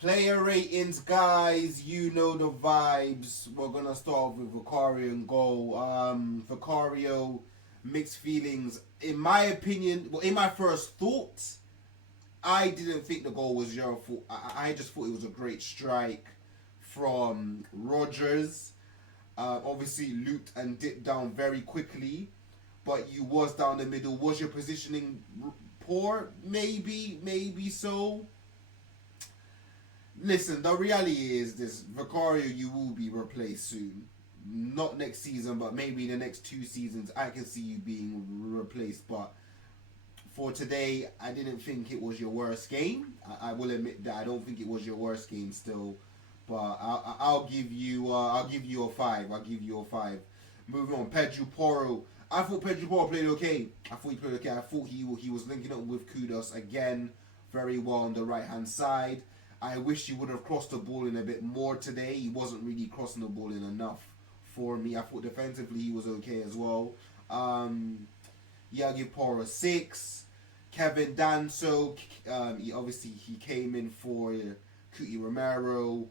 Player ratings, guys. You know the vibes. We're gonna start with Vicario and goal. Vicario, mixed feelings. In my opinion, well, in my first thoughts, I didn't think the goal was your fault. I just thought it was a great strike from Rogers. Obviously, looped and dipped down very quickly, but you was down the middle. Was your positioning poor? Maybe so. Listen, the reality is this: Vicario, you will be replaced soon. Not next season, but maybe the next 2 seasons. I can see you being replaced. But for today, I didn't think it was your worst game. I will admit that I don't think it was your worst game still. But I'll give you a five. I'll give you a five. Moving on, Pedro Porro. I thought Pedro Porro played okay. I thought he played okay. I thought he was linking up with Kudos again, very well on the right hand side. I wish he would have crossed the ball in a bit more today. He wasn't really crossing the ball in enough for me. I thought defensively he was okay as well. I'll give Porro a 6. Kevin Danso, he came in for Cuti Romero.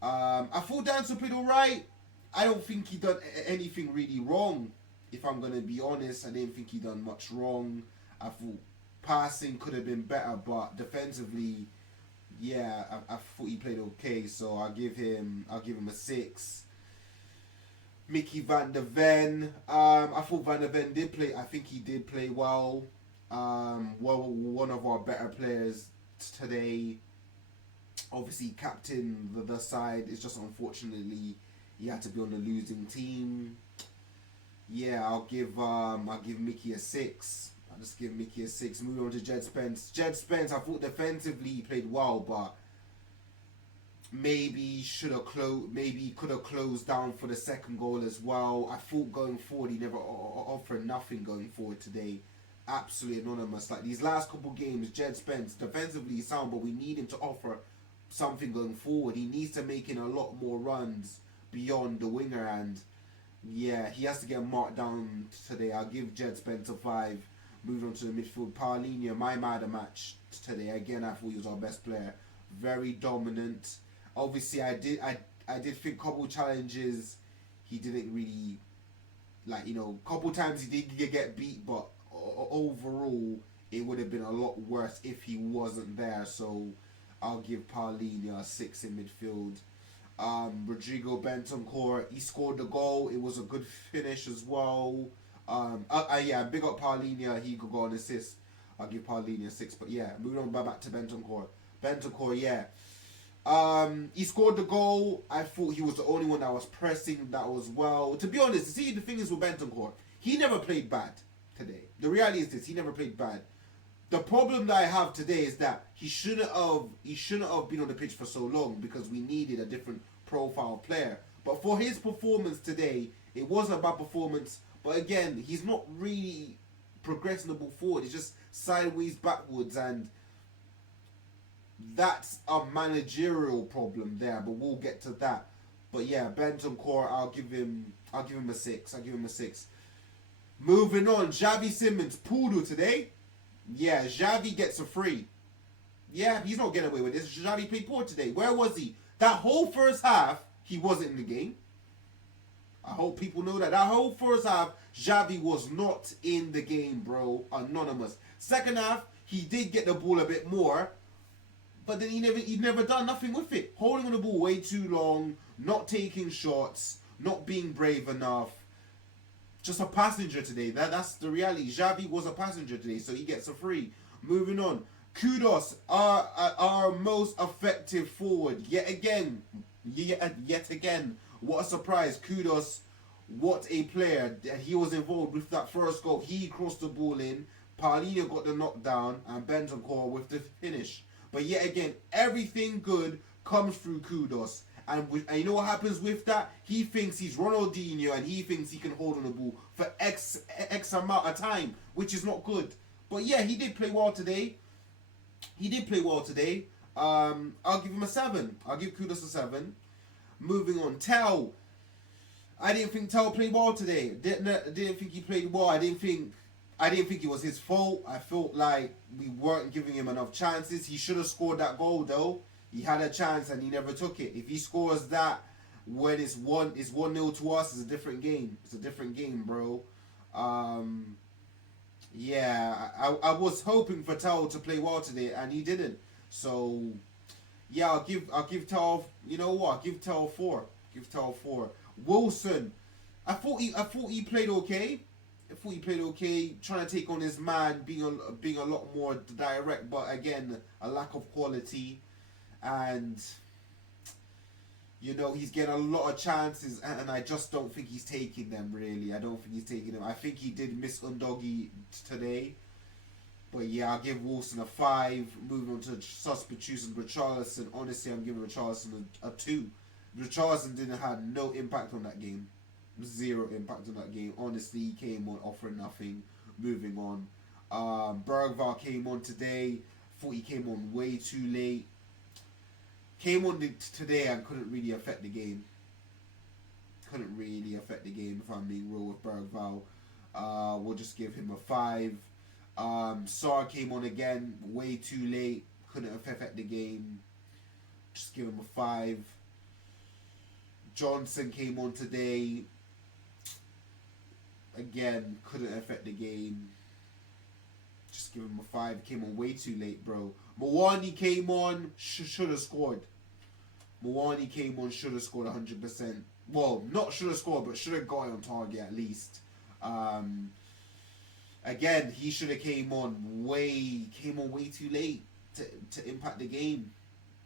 I thought Danso played alright. I don't think he done anything really wrong. If I'm gonna be honest, I didn't think he done much wrong. I thought passing could have been better, but defensively, yeah, I thought he played okay. So I'll give him a 6. Mickey Van der Ven. I thought Van der Ven did play. I think he did play well. One of our better players today. Obviously, captain the side. It's just unfortunately he had to be on the losing team. Yeah, I'll give Mickey a 6. I'll just give Mickey a 6. Moving on to Jed Spence. Jed Spence, I thought defensively he played well, but maybe maybe could have closed down for the second goal as well. I thought going forward he never offered nothing going forward today. Absolutely anonymous. Like these last couple games, Jed Spence defensively is sound, but we need him to offer something going forward. He needs to make in a lot more runs beyond the winger, and yeah, he has to get marked down today. I'll give Jed Spence a 5. Moving on to the midfield, Paulinho, my man of the match today. Again, I thought he was our best player. Very dominant. Obviously, I did think couple challenges he didn't really couple times he did get beat, but overall it would have been a lot worse if he wasn't there. So I'll give Paulinho a 6 in midfield. Rodrigo Bentancur, he scored the goal. It was a good finish as well. Big up Paulinho. He could go on assist. I'll give Paulinho a 6. But yeah, moving on back to Bentancur. Bentancur, yeah. He scored the goal. I thought he was the only one that was pressing that was well. To be honest, see the thing is with Bentancur, he never played bad today. The reality is this: he never played bad. The problem that I have today is that he shouldn't have been on the pitch for so long because we needed a different profile player. But for his performance today, it wasn't a bad performance. But again, he's not really progressing the ball forward. It's just sideways, backwards, and that's a managerial problem there. But we'll get to that. But yeah, Bentancur, I'll give him a 6. I'll give him a 6. Moving on, Xavi Simons, Poodle today. Yeah, Xavi gets a free. Yeah, he's not getting away with this. Xavi played poor today. Where was he? That whole first half, he wasn't in the game. I hope people know that. That whole first half, Xavi was not in the game, bro. Anonymous. Second half, he did get the ball a bit more, but then he never done nothing with it. Holding on the ball way too long, not taking shots, not being brave enough. Just a passenger today. That's the reality. Xavi was a passenger today, so he gets a free. Moving on. Kudos, our most effective forward. Yet again. What a surprise. Kudos, what a player. He was involved with that first goal. He crossed the ball in. Paulinho got the knockdown, and Bentancur with the finish. But yet again, everything good comes through Kudos. And you know what happens with that? He thinks he's Ronaldinho and he thinks he can hold on the ball for X amount of time, which is not good. But yeah, he did play well today. I'll give him a 7. I'll give Kudos a 7. Moving on, Tell. I didn't think Tell played well today. Didn't think he played well. I didn't think it was his fault. I felt like we weren't giving him enough chances. He should have scored that goal though. He had a chance and he never took it. If he scores that when it's 1-0 to us, it's a different game. It's a different game, bro. Yeah, I was hoping for Tao to play well today, and he didn't. So yeah, I'll give Tao. You know what? I'll give Tao 4. Give Tao 4. Wilson, I thought he played okay. I thought he played okay, trying to take on his man, being a lot more direct, but again, a lack of quality, and he's getting a lot of chances, and I just don't think he's taking them, really. I don't think he's taking them. I think he did miss Undogi today. But yeah, I'll give Wilson a 5. Moving on to substitutes and Richarlison. Honestly, I'm giving Richarlison a 2. Richarlison didn't have no impact on that game. 0 impact on that game. Honestly, he came on offering nothing. Moving on. Bergvall came on today. Thought he came on way too late. Came on today and couldn't really affect the game. Couldn't really affect the game, if I'm being real, with Bergvall. We'll just give him a 5. Sar came on again, way too late. Couldn't affect the game. Just give him a 5. Johnson came on today. Again, couldn't affect the game. Just give him a 5. Came on way too late, bro. Mawani came on, should have scored. Mawani came on, should have scored 100%. Well, not should have scored, but should have got it on target at least. Again, he should have came on way too late to impact the game.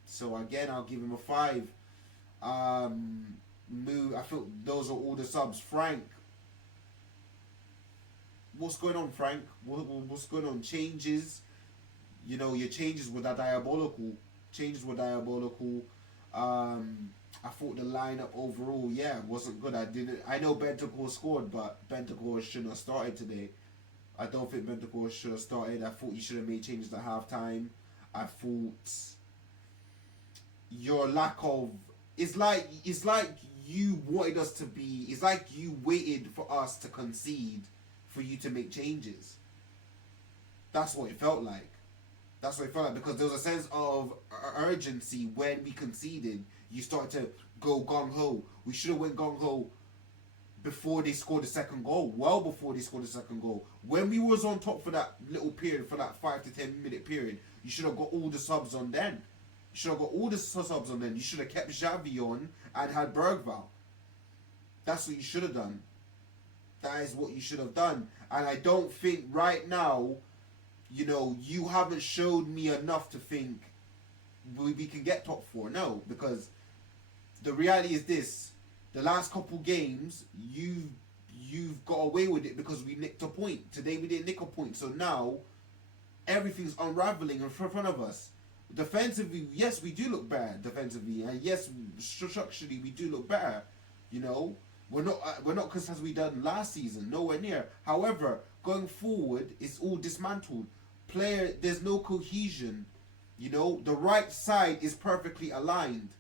So again, I'll give him a 5. I feel those are all the subs. Frank, what's going on, Frank? What's going on? Changes. Your changes were diabolical. I thought the lineup overall, wasn't good. I know Bentancur scored, but Bentancur shouldn't have started today. I don't think Bentancur should have started. I thought you should have made changes at halftime. I thought your lack of it's like you wanted us to be. It's like you waited for us to concede for you to make changes. That's what it felt like. Because there was a sense of urgency when we conceded. You started to go gung-ho. We should have went gung-ho before they scored the second goal. Well before they scored the second goal. When we was on top for that little period, for that 5 to 10 minute period, you should have got all the subs on then. You should have kept Xavi on and had Bergvall. That's what you should have done. That is what you should have done. And I don't think right now, you haven't showed me enough to think we can get top 4. No, because the reality is this: the last couple games, you've got away with it because we nicked a point. Today we didn't nick a point, so now everything's unraveling in front of us. Defensively, yes, we do look better defensively, and yes, structurally we do look better. We're not because we done last season, nowhere near. However, going forward, it's all dismantled. There's no cohesion. The right side is perfectly aligned.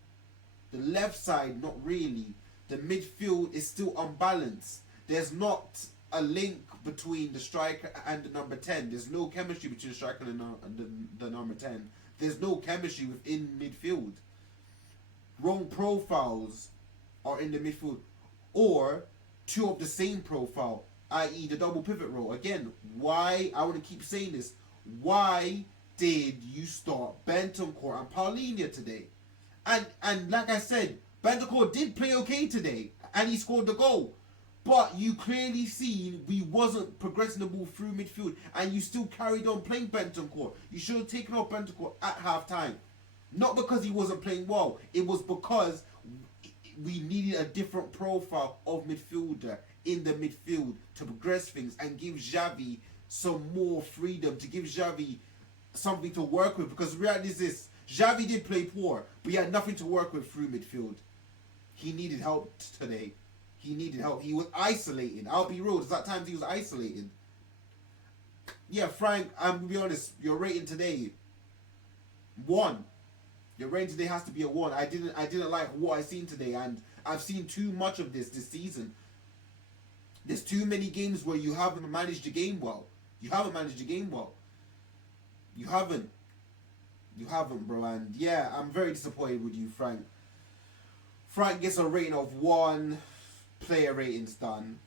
The left side, not really. The midfield is still unbalanced. There's not a link between the striker and the number 10. There's no chemistry between the striker and the number 10. There's no chemistry within midfield. Wrong profiles are in the midfield. Or 2 of the same profile, i.e. the double pivot role. Again, why, I want to keep saying this, why did you start Bentancur and Paulinho today? And like I said, Bentancur did play okay today, and he scored the goal. But you clearly see we wasn't progressing the ball through midfield, and you still carried on playing Bentancur. You should have taken off Bentancur at half-time. Not because he wasn't playing well, it was because we needed a different profile of midfielder in the midfield to progress things and give Xavi some more freedom, to give Xavi something to work with. Because the reality is this: Xavi did play poor, but he had nothing to work with through midfield. He needed help today. He needed help. He was isolated. I'll be real, there's at times he was isolated. Yeah, Frank, I'm going to be honest, your rating today, 1. Your rating today has to be a 1. I didn't like what I seen today, and I've seen too much of this season. There's too many games where you haven't managed the game well. You haven't. You haven't, bro. And yeah, I'm very disappointed with you, Frank. Frank gets a rating of 1. Player rating's done.